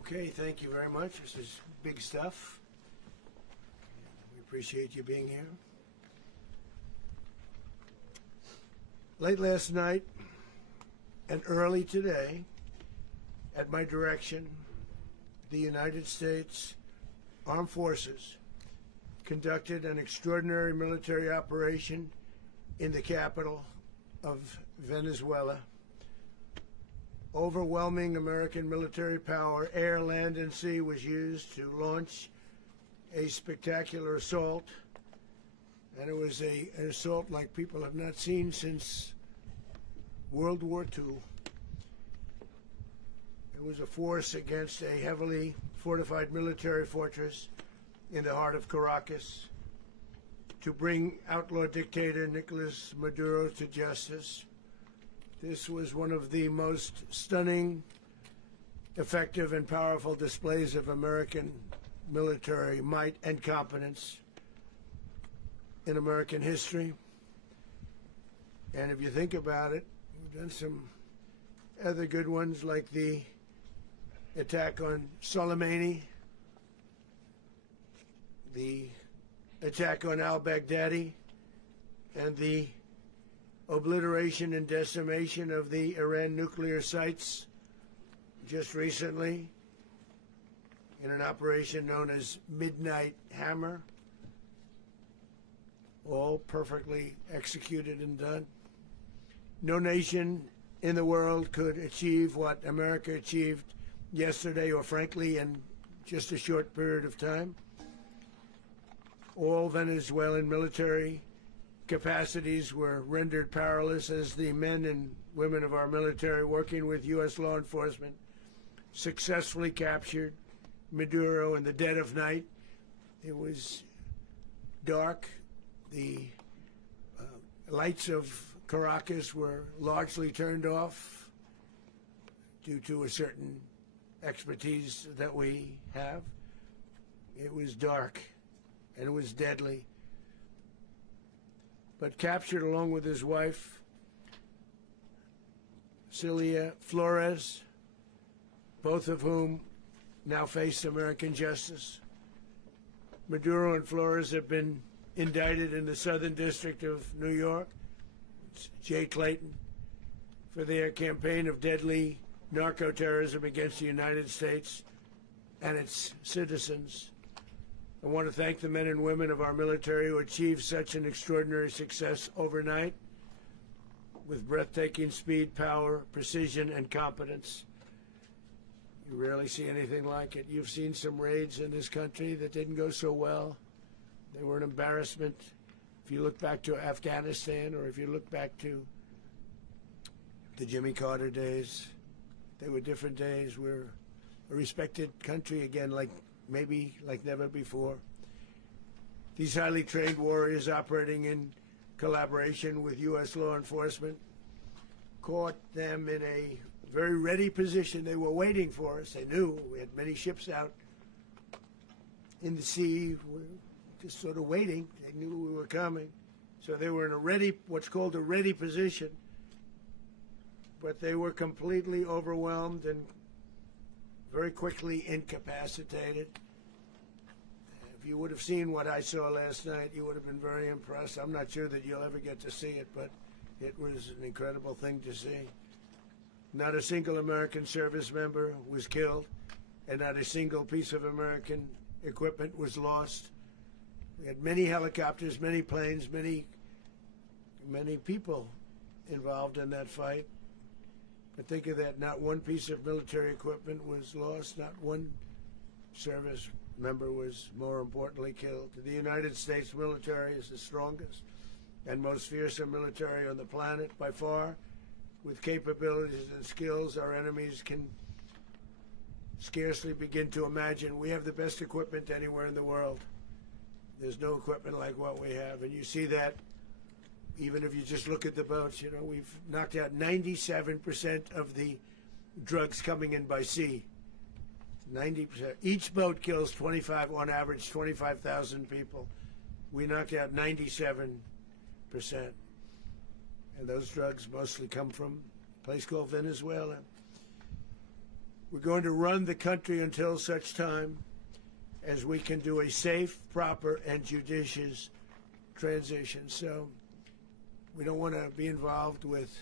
Okay, thank you very much. This is big stuff. We appreciate you being here. Late last night and early today, at my direction, the United States Armed Forces conducted an extraordinary military operation in the capital of Venezuela. Overwhelming American military power, air, land, and sea, was used to launch a spectacular assault. And it was an assault like people have not seen since World War II. It was a force against a heavily fortified military fortress in the heart of Caracas to bring outlaw dictator Nicolás Maduro to justice. This was one of the most stunning, effective, and powerful displays of American military might and competence in American history. And if you think about it, we've done some other good ones, like the attack on Soleimani, the attack on al-Baghdadi, and the obliteration and decimation of the Iran nuclear sites just recently in an operation known as Midnight Hammer, all perfectly executed and done. No nation in the world could achieve what America achieved yesterday, or frankly in just a short period of time. All Venezuelan military capacities were rendered powerless as the men and women of our military, working with U.S. law enforcement, successfully captured Maduro in the dead of night. It was dark. The lights of Caracas were largely turned off due to a certain expertise that we have. It was dark and it was deadly. But captured along with his wife, Celia Flores, both of whom now face American justice. Maduro and Flores have been indicted in the Southern District of New York, it's Jay Clayton, for their campaign of deadly narco-terrorism against the United States and its citizens. I want to thank the men and women of our military who achieved such an extraordinary success overnight with breathtaking speed, power, precision, and competence. You rarely see anything like it. You've seen some raids in this country that didn't go so well. They were an embarrassment. If you look back to Afghanistan, or if you look back to the Jimmy Carter days, they were different days. We're a respected country again, maybe like never before. These highly trained warriors, operating in collaboration with U.S. law enforcement, caught them in a very ready position. They were waiting for us. They knew we had many ships out in the sea, just sort of waiting. They knew we were coming. So they were in a ready, what's called a ready position. But they were completely overwhelmed and very quickly incapacitated. If you would have seen what I saw last night, you would have been very impressed. I'm not sure that you'll ever get to see it, but it was an incredible thing to see. Not a single American service member was killed, and not a single piece of American equipment was lost. We had many helicopters, many planes, many people involved in that fight. But think of that, not one piece of military equipment was lost, not one service member was, more importantly, killed. The United States military is the strongest and most fearsome military on the planet by far, with capabilities and skills our enemies can scarcely begin to imagine. We have the best equipment anywhere in the world. There's no equipment like what we have, and you see that even if you just look at the boats. You know, we've knocked out 97% of the drugs coming in by sea. 90%. Each boat kills on average, 25,000 people. We knocked out 97%. and those drugs mostly come from a place called Venezuela. We're going to run the country until such time as we can do a safe, proper, and judicious transition. So we don't want to be involved with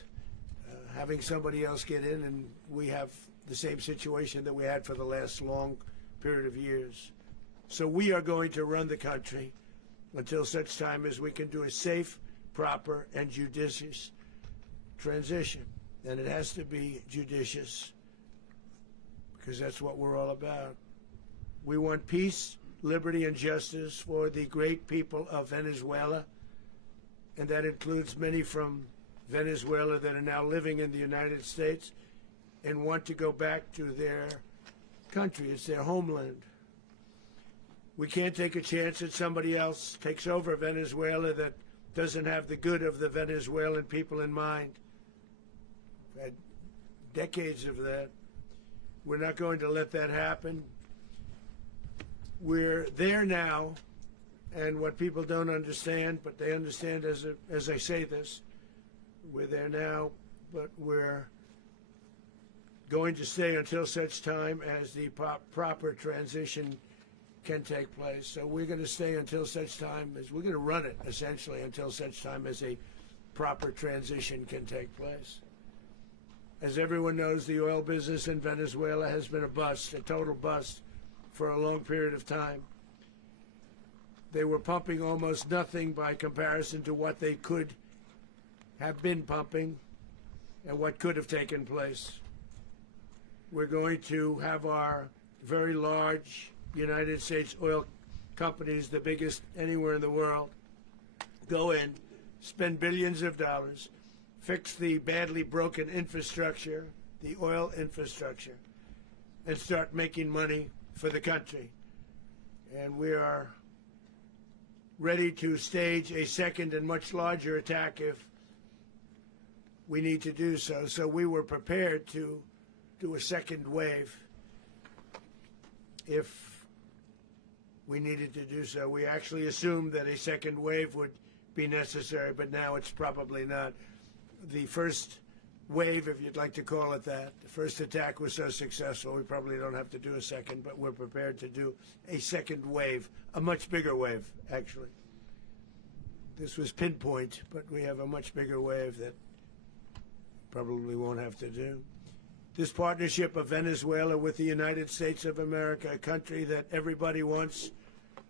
having somebody else get in, and we have the same situation that we had for the last long period of years. So we are going to run the country until such time as we can do a safe, proper, and judicious transition. And it has to be judicious, because that's what we're all about. We want peace, liberty, and justice for the great people of Venezuela, and that includes many from Venezuela that are now living in the United States and want to go back to their country. It's their homeland. We can't take a chance that somebody else takes over Venezuela that doesn't have the good of the Venezuelan people in mind. We've had decades of that. We're not going to let that happen. We're there now, and what people don't understand, but they understand as I say this, we're there now, but we're going to stay until such time as the proper transition can take place. So we're going to stay until such time as, we're going to run it essentially until such time as a proper transition can take place. As everyone knows, the oil business in Venezuela has been a bust, a total bust, for a long period of time. They were pumping almost nothing by comparison to what they could have been pumping and what could have taken place. We're going to have our very large United States oil companies, the biggest anywhere in the world, go in, spend billions of dollars, fix the badly broken infrastructure, the oil infrastructure, and start making money for the country. And we are ready to stage a second and much larger attack if we need to do so. So we were prepared to do a second wave if we needed to do so. We actually assumed that a second wave would be necessary, but now it's probably not. The first wave, if you'd like to call it that, the first attack was so successful, we probably don't have to do a second, but we're prepared to do a second wave, a much bigger wave, actually. This was pinpoint, but we have a much bigger wave that probably won't have to do. This partnership of Venezuela with the United States of America, a country that everybody wants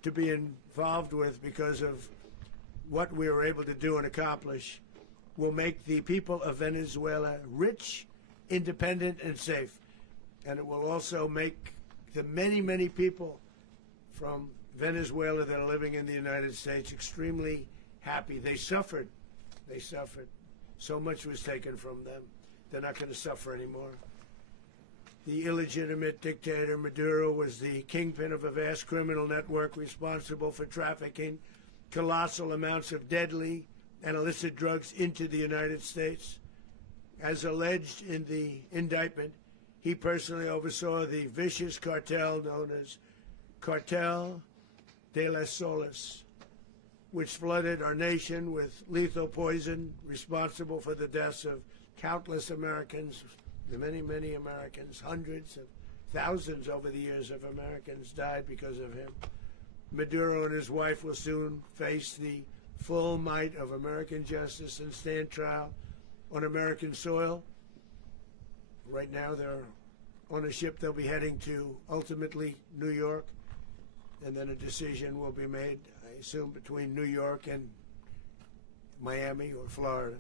to be involved with because of what we were able to do and accomplish, will make the people of Venezuela rich, independent, and safe. And it will also make the many, many people from Venezuela that are living in the United States extremely happy. They suffered. They suffered. So much was taken from them. They're not going to suffer anymore. The illegitimate dictator Maduro was the kingpin of a vast criminal network responsible for trafficking colossal amounts of deadly and illicit drugs into the United States. As alleged in the indictment, he personally oversaw the vicious cartel known as Cartel de las Solas, which flooded our nation with lethal poison, responsible for the deaths of countless Americans, many, many Americans. Hundreds of thousands over the years of Americans died because of him. Maduro and his wife will soon face the full might of American justice and stand trial on American soil. Right now they're on a ship. They'll be heading to, ultimately, New York, and then a decision will be made, I assume, between New York and Miami or Florida.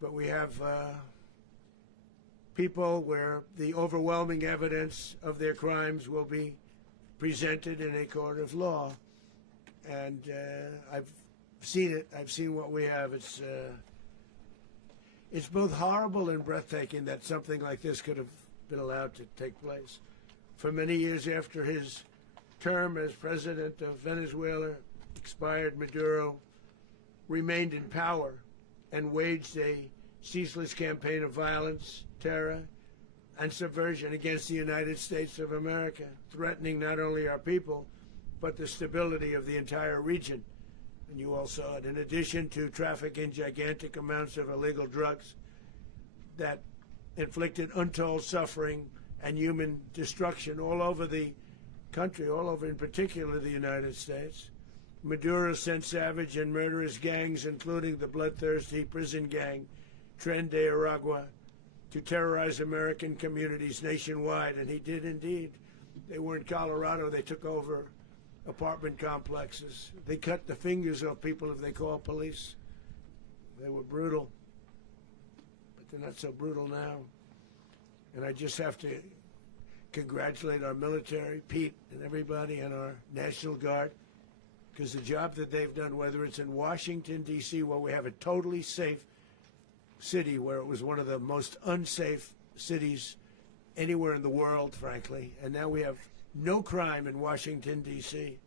But we have people where the overwhelming evidence of their crimes will be presented in a court of law. And I've seen it. I've seen what we have. It's both horrible and breathtaking that something like this could have been allowed to take place. For many years after his term as president of Venezuela expired, Maduro remained in power and waged a ceaseless campaign of violence, terror, and subversion against the United States of America, threatening not only our people, but the stability of the entire region. and you all saw it, in addition to trafficking gigantic amounts of illegal drugs that inflicted untold suffering and human destruction all over the country, all over in particular the United States. Maduro sent savage and murderous gangs, including the bloodthirsty prison gang Tren de Aragua, to terrorize American communities nationwide, and he did indeed. They were in Colorado. They took over apartment complexes. They cut the fingers off people if they called police. They were brutal, but they're not so brutal now. And I just have to congratulate our military, Pete and everybody, and our National Guard, because the job that they've done, whether it's in Washington, D.C., where we have a totally safe city, where it was one of the most unsafe cities anywhere in the world, frankly, and now we have no crime in Washington, D.C.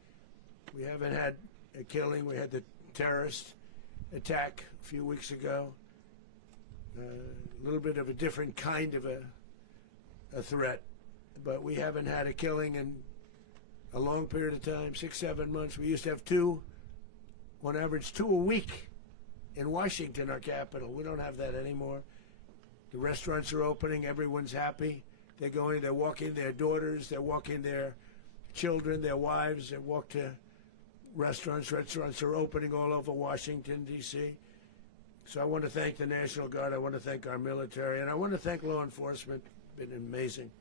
We haven't had a killing. We had the terrorist attack a few weeks ago. A little bit of a different kind of a threat, but we haven't had a killing in a long period of time, 6-7 months. We used to have two, on average, 2 a week in Washington, our capital. We don't have that anymore. The restaurants are opening. Everyone's happy. They're going, they're walking their daughters, they're walking their children, their wives, they walk to restaurants. Restaurants are opening all over Washington, D.C. So I want to thank the National Guard. I want to thank our military. And I want to thank law enforcement. Been amazing.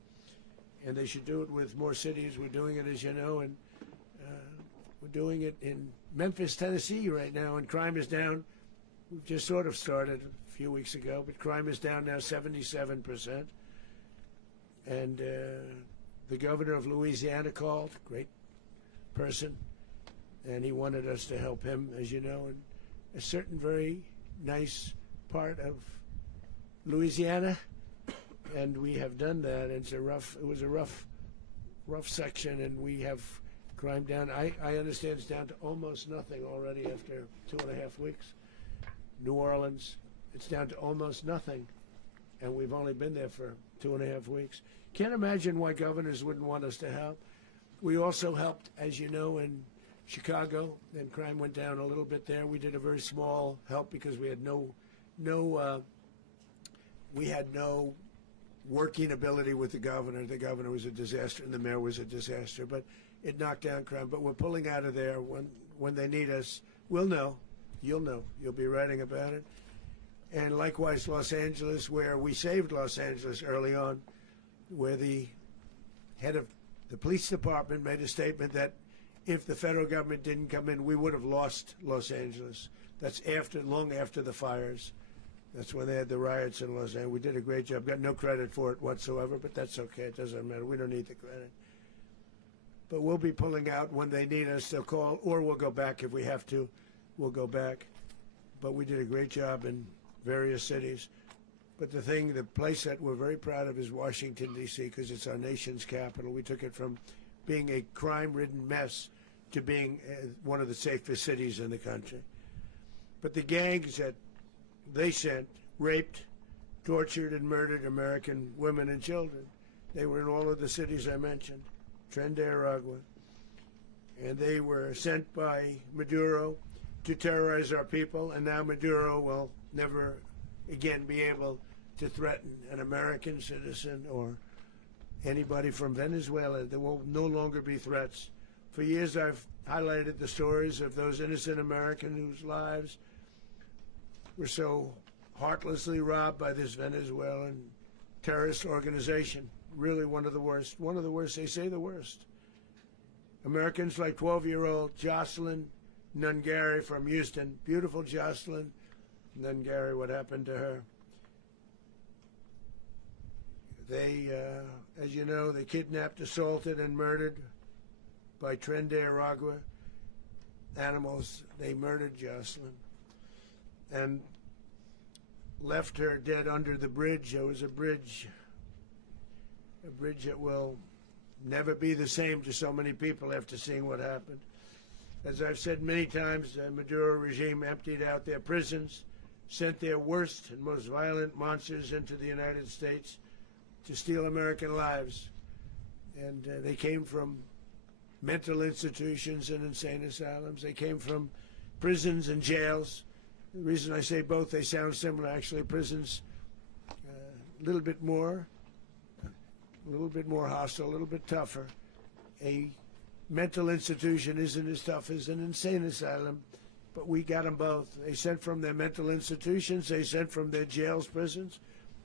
And they should do it with more cities. We're doing it, as you know, and we're doing it in Memphis, Tennessee right now, and crime is down. We've just sort of started a few weeks ago, but crime is down now 77%. And the governor of Louisiana called, great person, and he wanted us to help him, as you know, in a certain very nice part of Louisiana, and we have done that. It was a rough section, and we have crime down. I understand it's down to almost nothing already after 2.5 weeks. New Orleans, it's down to almost nothing, and we've only been there for 2.5 weeks. Can't imagine why governors wouldn't want us to help. We also helped, as you know, in Chicago, and crime went down a little bit there. We did a very small help because we had no working ability with the governor. The governor was a disaster, and the mayor was a disaster. But it knocked down crime. But we're pulling out of there when they need us. We'll know. You'll know. You'll be writing about it. And likewise, Los Angeles, where we saved Los Angeles early on, where the head of the police department made a statement that if the federal government didn't come in, we would have lost Los Angeles. That's long after the fires. That's when they had the riots in Los Angeles. We did a great job. Got no credit for it whatsoever, but that's okay. It doesn't matter. We don't need the credit. But we'll be pulling out when they need us. They'll call, or we'll go back if we have to. We'll go back. But we did a great job in various cities. But the place that we're very proud of is Washington, D.C., because it's our nation's capital. We took it from being a crime-ridden mess to being one of the safest cities in the country. But the gangs that they sent raped, tortured, and murdered American women and children. They were in all of the cities I mentioned, Tren de Aragua. And they were sent by Maduro to terrorize our people, and now Maduro will never again be able to threaten an American citizen or anybody from Venezuela. There will no longer be threats. For years I've highlighted the stories of those innocent Americans whose lives were so heartlessly robbed by this Venezuelan terrorist organization. Really one of the worst, they say the worst. Americans like 12-year-old Jocelyn Nungary from Houston. Beautiful Jocelyn Nungary, what happened to her? They, as you know, they kidnapped, assaulted, and murdered by Tren de Aragua animals. They murdered Jocelyn and left her dead under the bridge. There was a bridge that will never be the same to so many people after seeing what happened. As I've said many times, the Maduro regime emptied out their prisons, sent their worst and most violent monsters into the United States to steal American lives. And they came from mental institutions and insane asylums. They came from prisons and jails. The reason I say both, they sound similar. Actually, prisons a little bit more hostile, a little bit tougher. A mental institution isn't as tough as an insane asylum, but we got them both. They sent from their mental institutions, they sent from their jails, prisons.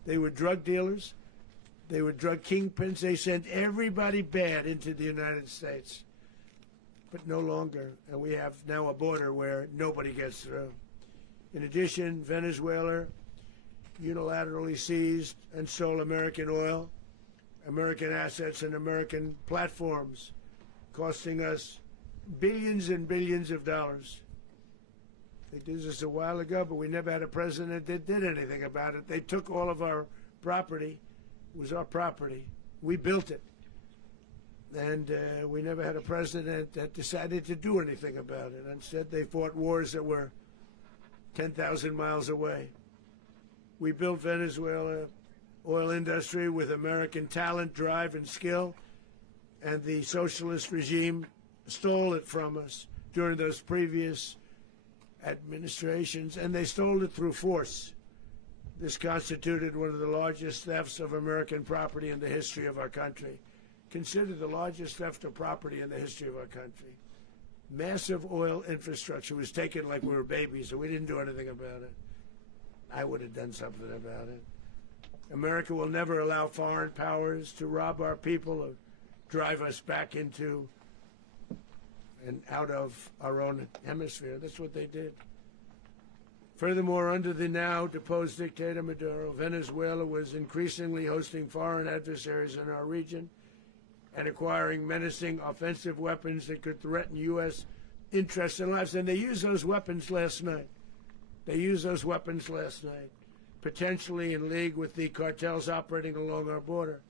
They were drug dealers, they were drug kingpins, they sent everybody bad into the United States. But no longer, and we have now a border where nobody gets through. In addition, Venezuela unilaterally seized and stole American oil, American assets, and American platforms, costing us billions and billions of dollars. They did this a while ago, but we never had a president that did anything about it. They took all of our property. It was our property. We built it. And we never had a president that decided to do anything about it. Instead, they fought wars that were 10,000 miles away. We built Venezuela oil industry with American talent, drive, and skill, and the socialist regime stole it from us during those previous administrations, and they stole it through force. This constituted one of the largest thefts of American property in the history of our country. Considered the largest theft of property in the history of our country. Massive oil infrastructure was taken like we were babies, and we didn't do anything about it. I would have done something about it. America will never allow foreign powers to rob our people or drive us back into and out of our own hemisphere. That's what they did. Furthermore, under the now deposed dictator Maduro, Venezuela was increasingly hosting foreign adversaries in our region and acquiring menacing offensive weapons that could threaten U.S. interests and lives. And they used those weapons last night. Potentially in league with the cartels operating along our border.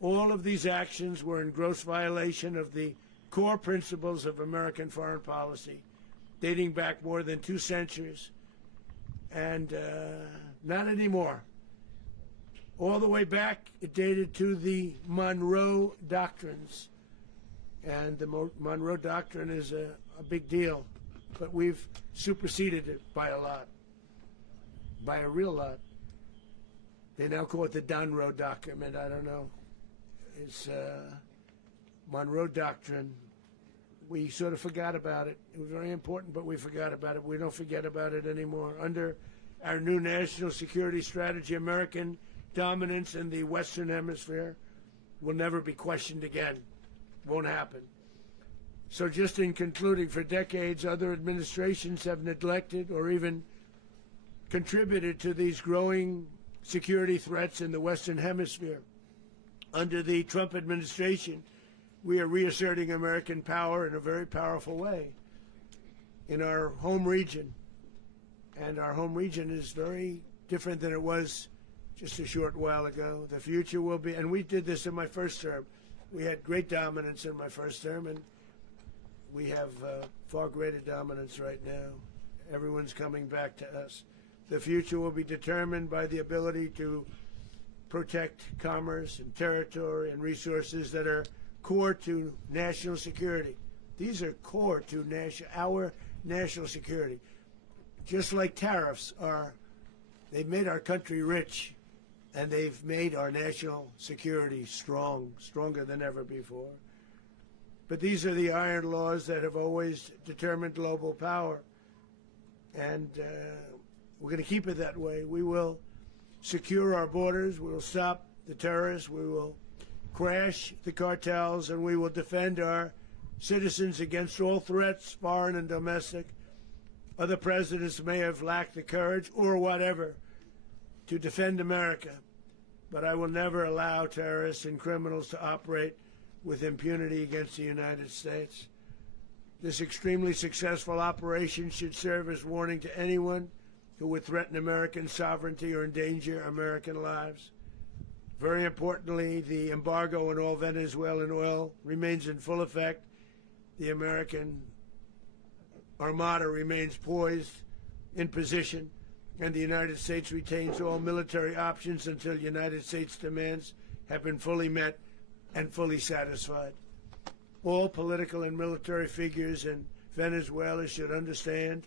All of these actions were in gross violation of the core principles of American foreign policy, dating back more than 2 centuries. And not anymore. All the way back, it dated to the Monroe doctrines. And the Monroe doctrine is a big deal. But we've superseded it by a lot, by a real lot. They now call it the Monroe document. I don't know. It's Monroe doctrine. We sort of forgot about it. It was very important, but we forgot about it. We don't forget about it anymore. Under our new national security strategy, American dominance in the Western Hemisphere will never be questioned again. Won't happen. So just in concluding, for decades, other administrations have neglected or even contributed to these growing security threats in the Western Hemisphere. Under the Trump administration, we are reasserting American power in a very powerful way in our home region. And our home region is very different than it was just a short while ago. The future will be, and we did this in my first term. We had great dominance in my first term, and we have far greater dominance right now. Everyone's coming back to us. The future will be determined by the ability to protect commerce and territory and resources that are core to national security. These are core to our national security. Just like tariffs are, they've made our country rich, and they've made our national security stronger than ever before. But these are the iron laws that have always determined global power, and we're going to keep it that way. We will secure our borders, we will stop the terrorists, we will crash the cartels, and we will defend our citizens against all threats, foreign and domestic. Other presidents may have lacked the courage or whatever to defend America, but I will never allow terrorists and criminals to operate with impunity against the United States. This extremely successful operation should serve as warning to anyone who would threaten American sovereignty or endanger American lives. Very importantly, the embargo on all Venezuelan oil remains in full effect. The American Armada remains poised in position, and the United States retains all military options until United States demands have been fully met and fully satisfied. All political and military figures and Venezuela should understand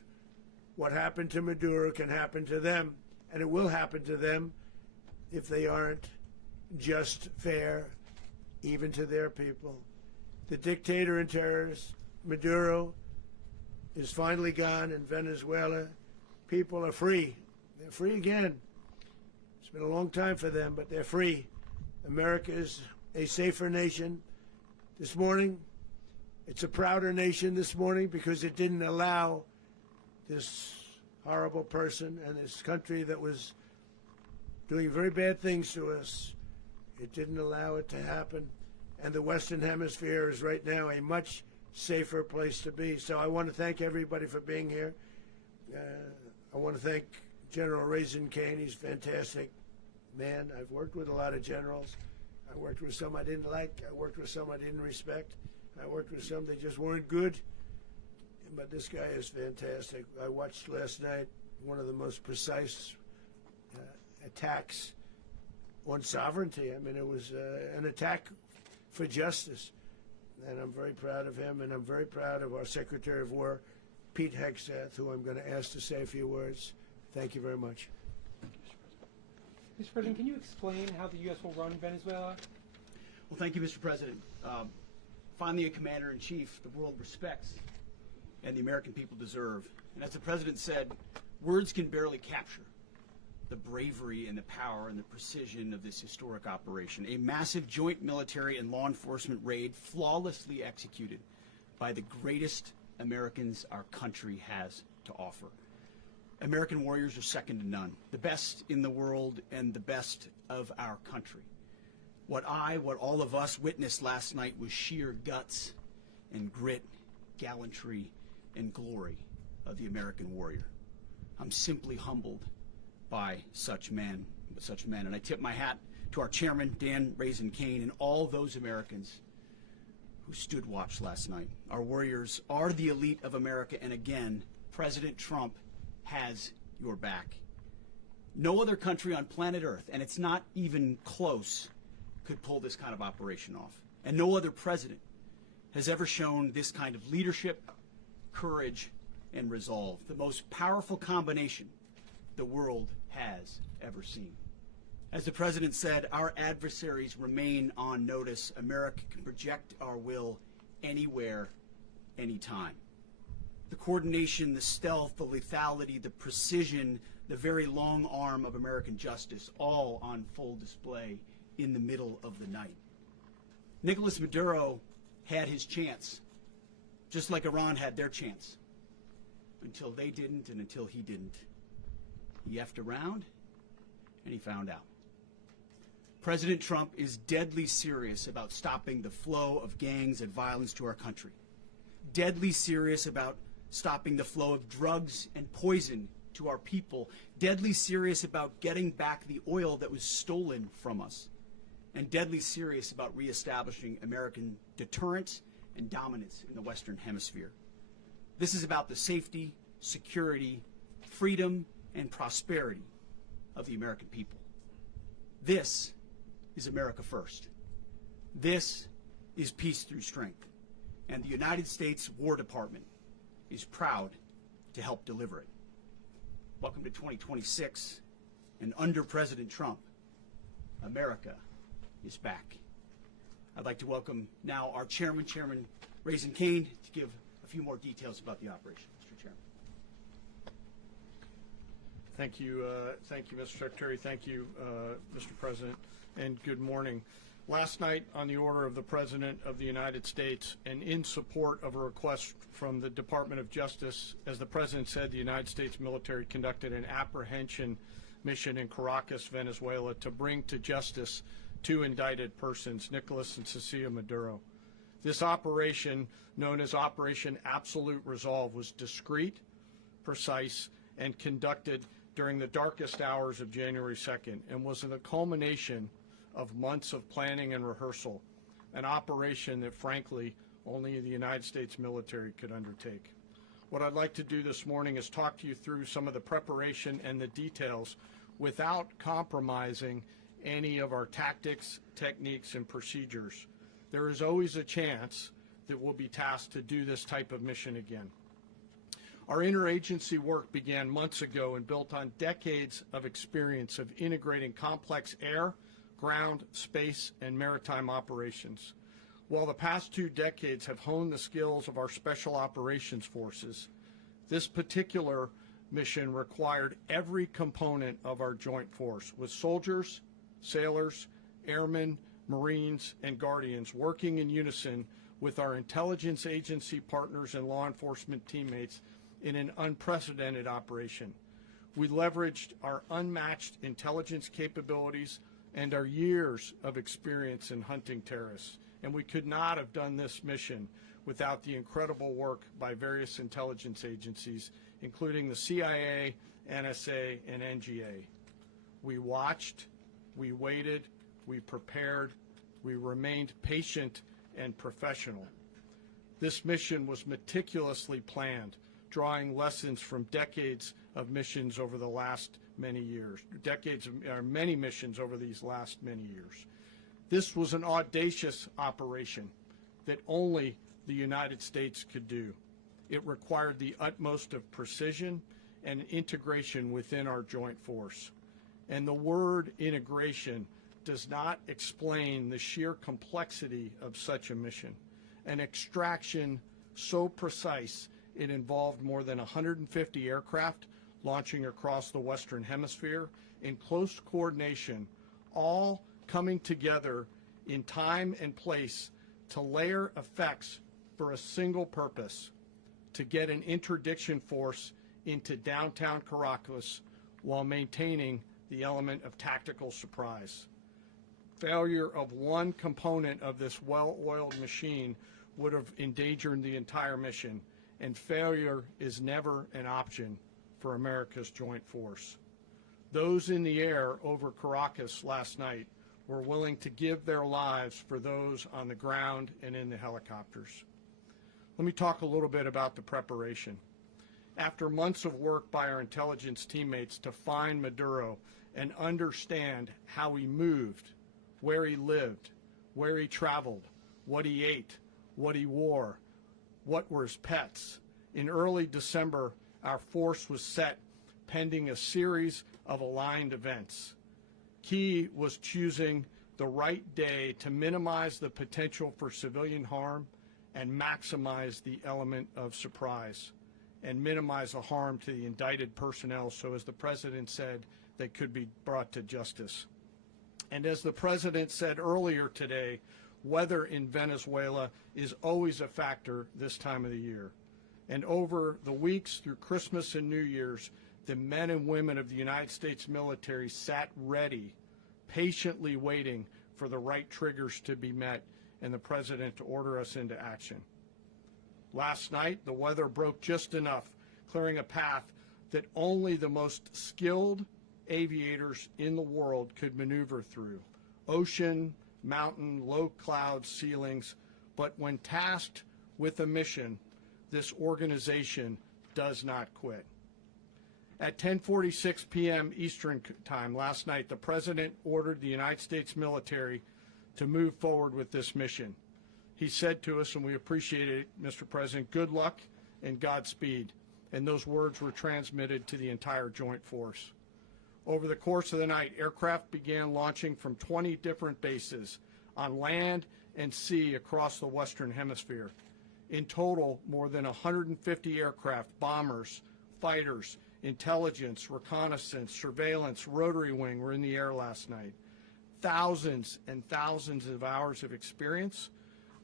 what happened to Maduro can happen to them, and it will happen to them if they aren't just, fair, even to their people. The dictator and terrorist, Maduro, is finally gone in Venezuela. People are free. They're free again. It's been a long time for them, but they're free. America is a safer nation. This morning, it's a prouder nation this morning because it didn't allow this horrible person and this country that was doing very bad things to us. It didn't allow it to happen. And the Western Hemisphere is right now a much safer place to be. So I want to thank everybody for being here. I want to thank General Raisin Kane. He's a fantastic man. I've worked with a lot of generals. I worked with some I didn't like. I worked with some I didn't respect. I worked with some that just weren't good. But this guy is fantastic. I watched last night one of the most precise attacks on sovereignty. I mean, it was an attack for justice. And I'm very proud of him, and I'm very proud of our Secretary of War, Pete Hegseth, who I'm going to ask to say a few words. Thank you very much. Mr. President, can you explain how the U.S. will run Venezuela? Well, thank you, Mr. President. Finally, a commander-in-chief the world respects and the American people deserve. And as the President said, words can barely capture the bravery and the power and the precision of this historic operation. A massive joint military and law enforcement raid flawlessly executed by the greatest Americans our country has to offer. American warriors are second to none, the best in the world and the best of our country. What all of us witnessed last night was sheer guts and grit, gallantry and glory of the American warrior. I'm simply humbled by such men, and I tip my hat to our chairman, Dan Raisin Kane, and all those Americans who stood watch last night. Our warriors are the elite of America, and again, President Trump has your back. No other country on planet Earth, and it's not even close, could pull this kind of operation off. And no other president has ever shown this kind of leadership, courage, and resolve. The most powerful combination the world has ever seen. As the President said, our adversaries remain on notice. America can project our will anywhere, anytime. The coordination, the stealth, the lethality, the precision, the very long arm of American justice, all on full display in the middle of the night. Nicolás Maduro had his chance, just like Iran had their chance, until they didn't and until he didn't. He effed around, and he found out. President Trump is deadly serious about stopping the flow of gangs and violence to our country. Deadly serious about stopping the flow of drugs and poison to our people. Deadly serious about getting back the oil that was stolen from us. And deadly serious about reestablishing American deterrence and dominance in the Western Hemisphere. This is about the safety, security, freedom, and prosperity of the American people. This is America first. This is peace through strength. And the United States War Department is proud to help deliver it. Welcome to 2026, and under President Trump, America is back. I'd like to welcome now our chairman, Chairman Raisin Kane, to give a few more details about the operation. Mr. Chairman. Thank you, Mr. Secretary. Thank you, Mr. President, and good morning. Last night, on the order of the President of the United States and in support of a request from the Department of Justice, as the President said, the United States military conducted an apprehension mission in Caracas, Venezuela, to bring to justice two indicted persons, Nicolás and Cecilia Maduro. This operation, known as Operation Absolute Resolve, was discreet, precise, and conducted during the darkest hours of January 2nd and was the culmination of months of planning and rehearsal, an operation that, frankly, only the United States military could undertake. What I'd like to do this morning is talk to you through some of the preparation and the details without compromising any of our tactics, techniques, and procedures. There is always a chance that we'll be tasked to do this type of mission again. Our interagency work began months ago and built on decades of experience of integrating complex air, ground, space, and maritime operations. While the past 2 decades have honed the skills of our special operations forces, this particular mission required every component of our joint force, with soldiers, sailors, airmen, Marines, and Guardians working in unison with our intelligence agency partners and law enforcement teammates in an unprecedented operation. We leveraged our unmatched intelligence capabilities and our years of experience in hunting terrorists, and we could not have done this mission without the incredible work by various intelligence agencies, including the CIA, NSA, and NGA. We watched, we waited, we prepared, we remained patient and professional. This mission was meticulously planned, drawing lessons from decades of missions over the last many years, many missions over these last many years. This was an audacious operation that only the United States could do. It required the utmost of precision and integration within our joint force. And the word integration does not explain the sheer complexity of such a mission. An extraction so precise it involved more than 150 aircraft launching across the Western Hemisphere in close coordination, all coming together in time and place to layer effects for a single purpose: to get an interdiction force into downtown Caracas while maintaining the element of tactical surprise. Failure of one component of this well-oiled machine would have endangered the entire mission, and failure is never an option for America's joint force. Those in the air over Caracas last night were willing to give their lives for those on the ground and in the helicopters. Let me talk a little bit about the preparation. After months of work by our intelligence teammates to find Maduro and understand how he moved, where he lived, where he traveled, what he ate, what he wore, what were his pets, in early December, our force was set pending a series of aligned events. Key was choosing the right day to minimize the potential for civilian harm and maximize the element of surprise, and minimize the harm to the indicted personnel, so as the President said, they could be brought to justice. And as the President said earlier today, weather in Venezuela is always a factor this time of the year. And over the weeks through Christmas and New Year's, the men and women of the United States military sat ready, patiently waiting for the right triggers to be met and the President to order us into action. Last night, the weather broke just enough, clearing a path that only the most skilled aviators in the world could maneuver through. Ocean, mountain, low cloud ceilings, but when tasked with a mission, this organization does not quit. At 10:46 p.m. Eastern Time last night, the President ordered the United States military to move forward with this mission. He said to us, and we appreciate it, Mr. President, good luck and Godspeed. And those words were transmitted to the entire joint force. Over the course of the night, aircraft began launching from 20 different bases on land and sea across the Western Hemisphere. In total, more than 150 aircraft, bombers, fighters, intelligence, reconnaissance, surveillance, rotary wing were in the air last night. Thousands and thousands of hours of experience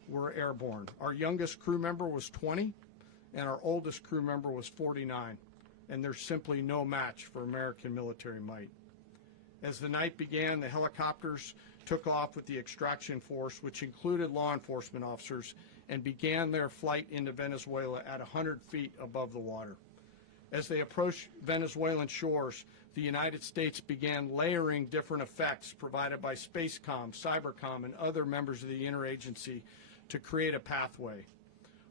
were airborne. Our youngest crew member was 20, and our oldest crew member was 49, and there's simply no match for American military might. As the night began, the helicopters took off with the extraction force, which included law enforcement officers, and began their flight into Venezuela at 100 feet above the water. As they approached Venezuelan shores, the United States began layering different effects provided by Spacecom, Cybercom, and other members of the interagency to create a pathway.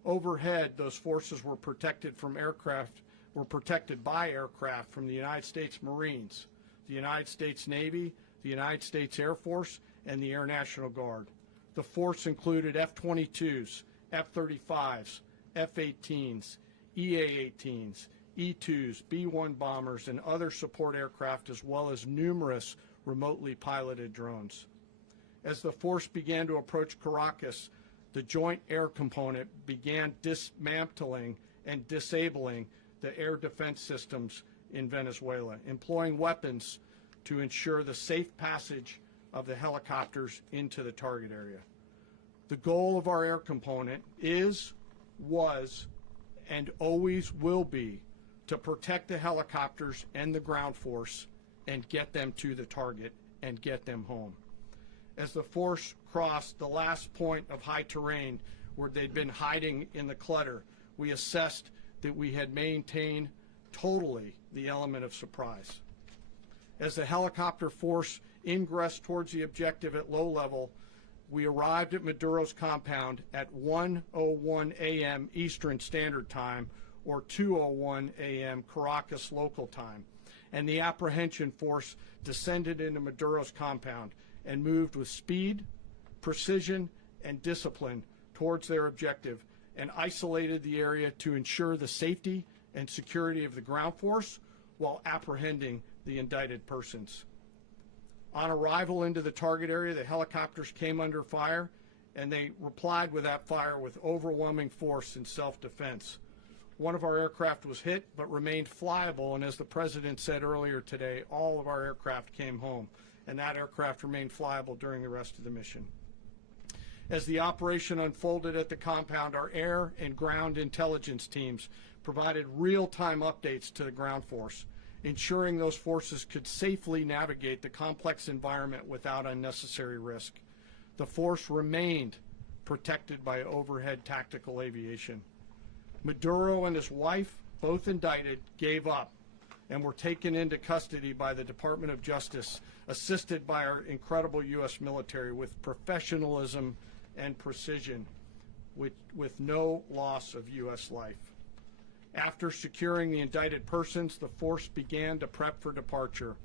Overhead, those forces were protected by aircraft from the United States Marines, the United States Navy, the United States Air Force, and the Air National Guard. The force included F-22s, F-35s, F-18s, EA-18s, E-2s, B-1 bombers, and other support aircraft, as well as numerous remotely piloted drones. As the force began to approach Caracas, the Joint Air Component began dismantling and disabling the air defense systems in Venezuela, employing weapons to ensure the safe passage of the helicopters into the target area. The goal of our air component is, was, and always will be to protect the helicopters and the ground force and get them to the target and get them home. As the force crossed the last point of high terrain where they'd been hiding in the clutter, we assessed that we had maintained totally the element of surprise. As the helicopter force ingressed towards the objective at low level, we arrived at Maduro's compound at 1:01 a.m. Eastern Standard Time, or 2:01 a.m. Caracas local time, and the apprehension force descended into Maduro's compound and moved with speed, precision, and discipline towards their objective, and isolated the area to ensure the safety and security of the ground force while apprehending the indicted persons. On arrival into the target area, the helicopters came under fire, and they replied with that fire with overwhelming force in self-defense. One of our aircraft was hit but remained flyable, and as the President said earlier today, all of our aircraft came home, and that aircraft remained flyable during the rest of the mission. As the operation unfolded at the compound, our air and ground intelligence teams provided real-time updates to the ground force, ensuring those forces could safely navigate the complex environment without unnecessary risk. The force remained protected by overhead tactical aviation. Maduro and his wife, both indicted, gave up and were taken into custody by the Department of Justice, assisted by our incredible U.S. military with professionalism and precision, with no loss of U.S. life. After securing the indicted persons, the force began to prep for departure.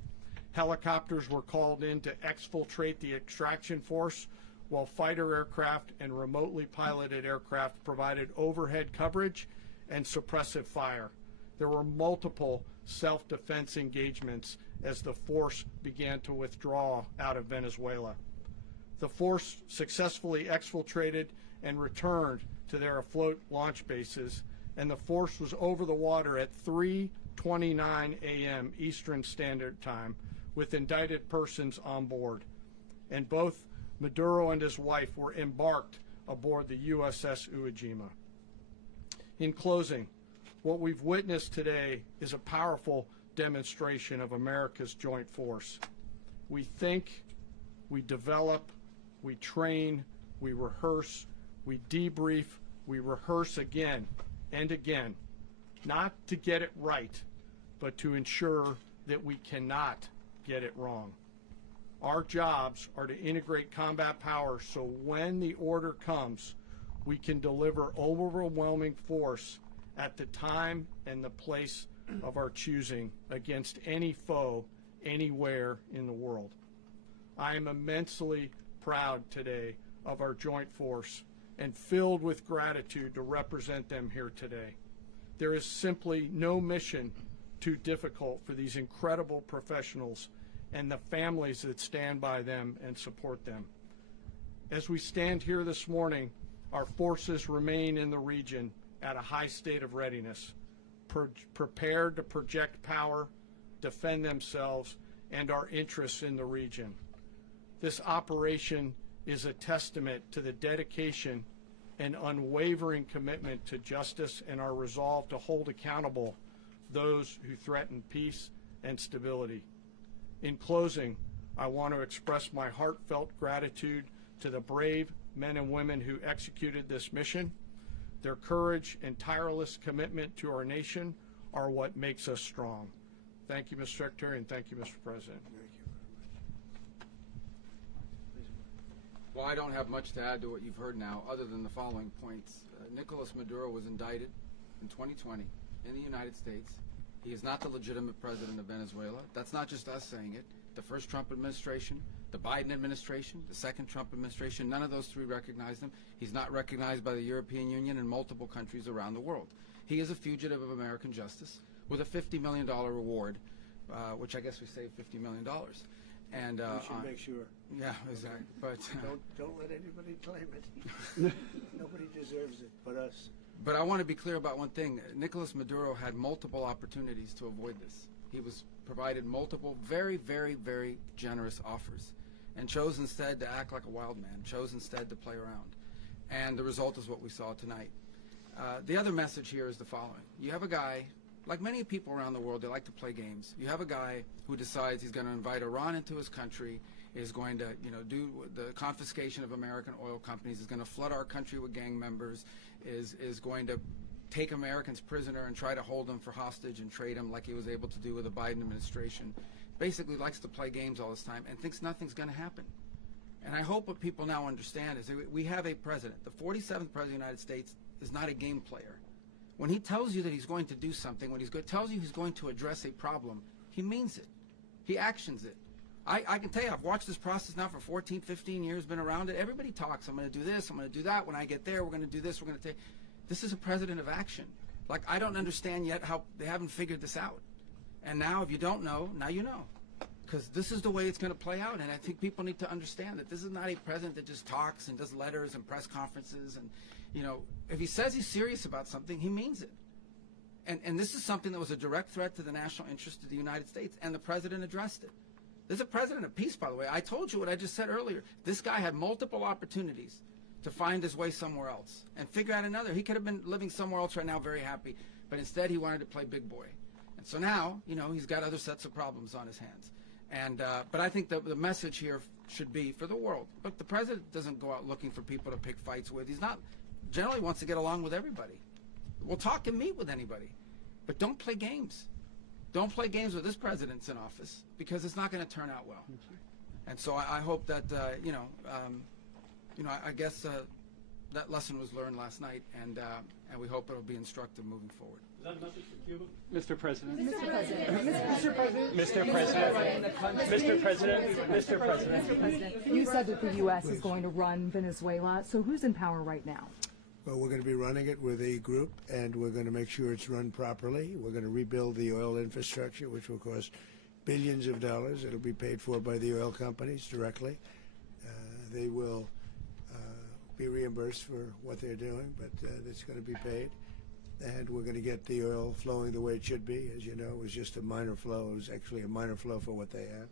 Helicopters were called in to exfiltrate the extraction force, while fighter aircraft and remotely piloted aircraft provided overhead coverage and suppressive fire. There were multiple self-defense engagements as the force began to withdraw out of Venezuela. The force successfully exfiltrated and returned to their afloat launch bases, and the force was over the water at 3:29 a.m. Eastern Standard Time with indicted persons on board. And both Maduro and his wife were embarked aboard the USS Iwo Jima. In closing, what we've witnessed today is a powerful demonstration of America's joint force. We think, we develop, we train, we rehearse, we debrief, we rehearse again and again, not to get it right, but to ensure that we cannot get it wrong. Our jobs are to integrate combat power so when the order comes, we can deliver overwhelming force at the time and the place of our choosing against any foe anywhere in the world. I am immensely proud today of our joint force and filled with gratitude to represent them here today. There is simply no mission too difficult for these incredible professionals and the families that stand by them and support them. As we stand here this morning, our forces remain in the region at a high state of readiness, prepared to project power, defend themselves, and our interests in the region. This operation is a testament to the dedication and unwavering commitment to justice and our resolve to hold accountable those who threaten peace and stability. In closing, I want to express my heartfelt gratitude to the brave men and women who executed this mission. Their courage and tireless commitment to our nation are what makes us strong. Thank you, Mr. Secretary, and thank you, Mr. President. Well, I don't have much to add to what you've heard now, other than the following points. Nicolás Maduro was indicted in 2020 in the United States. He is not the legitimate president of Venezuela. That's not just us saying it. The first Trump administration, the Biden administration, the second Trump administration, none of those three recognized him. He's not recognized by the European Union and multiple countries around the world. He is a fugitive of American justice with a $50 million reward, which I guess we saved $50 million. And We should make sure. yeah, exactly. But Don't let anybody claim it. Nobody deserves it but us. but I want to be clear about one thing. Nicolás Maduro had multiple opportunities to avoid this. He was provided multiple very, very, very generous offers, and chose instead to act like a wild man. Chose instead to play around, and the result is what we saw tonight. The other message here is the following. You have a guy, like many people around the world, they like to play games. You have a guy who decides he's going to invite Iran into his country, is going to, do the confiscation of American oil companies, is going to flood our country with gang members, is going to take Americans prisoner and try to hold them for hostage and trade them like he was able to do with the Biden administration. Basically likes to play games all this time and thinks nothing's going to happen. And I hope what people now understand is that we have a president. The 47th president of the United States is not a game player. When he tells you that he's going to do something, when tells you he's going to address a problem, he means it. He actions it. I can tell you, I've watched this process now for 14, 15 years, been around it. Everybody talks. I'm going to do this. I'm going to do that. When I get there, we're going to do this. We're going to take. This is a president of action. Like, I don't understand yet how they haven't figured this out. And now, if you don't know, now you know. Because this is the way it's going to play out. And I think people need to understand that this is not a president that just talks and does letters and press conferences. And, if he says he's serious about something, he means it. And this is something that was a direct threat to the national interest of the United States, and the president addressed it. There's a president of peace, by the way. I told you what I just said earlier. This guy had multiple opportunities to find his way somewhere else and figure out another. He could have been living somewhere else right now very happy, but instead he wanted to play big boy. And so now, he's got other sets of problems on his hands. And but I think the message here should be for the world. Look, the president doesn't go out looking for people to pick fights with. He's not generally wants to get along with everybody. We'll talk and meet with anybody, but don't play games. Don't play games with this president's in office, because it's not going to turn out well. And so I hope that I guess that lesson was learned last night, and we hope it'll be instructive moving forward. Is that a message for Cuba? Mr. President. Mr. President. Mr. President. Mr. President. You said that the U.S. is going to run Venezuela, so who's in power right now? Well, we're going to be running it with a group, and we're going to make sure it's run properly. We're going to rebuild the oil infrastructure, which will cost billions of dollars. It'll be paid for by the oil companies directly. They will be reimbursed for what they're doing, but it's going to be paid. And we're going to get the oil flowing the way it should be. As you know, it was just a minor flow. It was actually a minor flow for what they have.